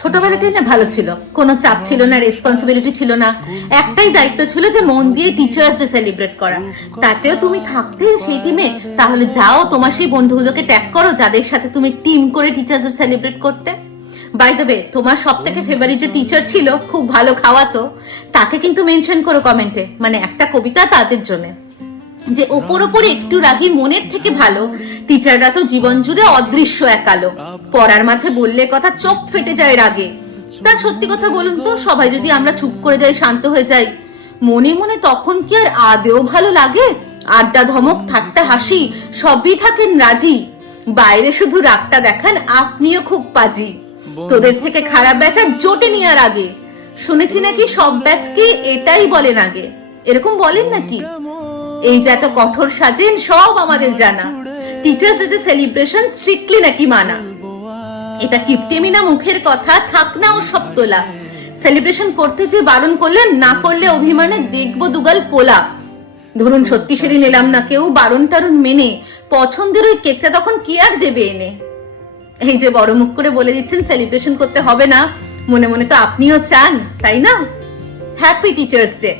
ছোটবেলাটাই না ভালো ছিল, কোনো চাপ ছিল না, রেসপন্সিবিলিটি ছিল না, একটাই দায়িত্ব ছিল যে মন দিয়ে টিচার্স ডে সেলিব্রেট করা। তাতেও তুমি থাকতে সেই টিমে, তাহলে যাও তোমার সেই বন্ধুগুলোকে ট্যাগ করো যাদের সাথে তুমি টিম করে টিচার্স ডে সেলিব্রেট করতে। বাই দ্য ওয়ে, তোমার সব থেকে ফেভারিট যে টিচার ছিল, খুব ভালো খাওয়াতো, তাকে কিন্তু মেনশন করো কমেন্টে, মানে একটা কবিতা তাদের জন্য, যে ওপর ওপরে একটু রাগি মনের থেকে ভালো টিচাররা তো জীবন জুড়ে অদৃশ্য এক আলো, পড়ার মাঝে বললে কথা চোখ ফেটে যায় রাগে। তা সত্যি কথা বলুন তো, সবাই যদি আমরা চুপ করে যাই, শান্ত হয়ে যাই, মনে মনে তখন কি আর আদেও ভালো লাগে? আড্ডা ধমক ঠাট্টা হাসি সবই থাকেন রাজি, বাইরে শুধু রাগটা দেখান আপনিও খুব পাজি। তোদের থেকে খারাপ ব্যাচ আর জোটে নেওয়ার আগে, শুনেছি নাকি সব ব্যাচকে এটাই বলেন আগে। এরকম বলেন নাকি? এই যে এত কঠোর সাজেন সব আমাদের জানা, টিচার্স ডে সেলিব্রেশন স্ট্রিক্টলি নাকি মানা? এটা কিপটেমি না মুখের কথা, থাক না ও সব তোলা। সেলিব্রেশন করতে যে বারণ করলেন, না করলে অভিমানে দেখবো দুগাল ফোলা। ধরুন সত্যি সেদিন এলাম না, কেউ বারণ টারণ মেনে, পছন্দের ওই কেকটা তখন কে আর দেবে এনে? এই যে বড় মুখ করে বলে দিচ্ছেন সেলিব্রেশন করতে হবে না, মনে মনে তো আপনিও চান, তাই না? Happy teachers day.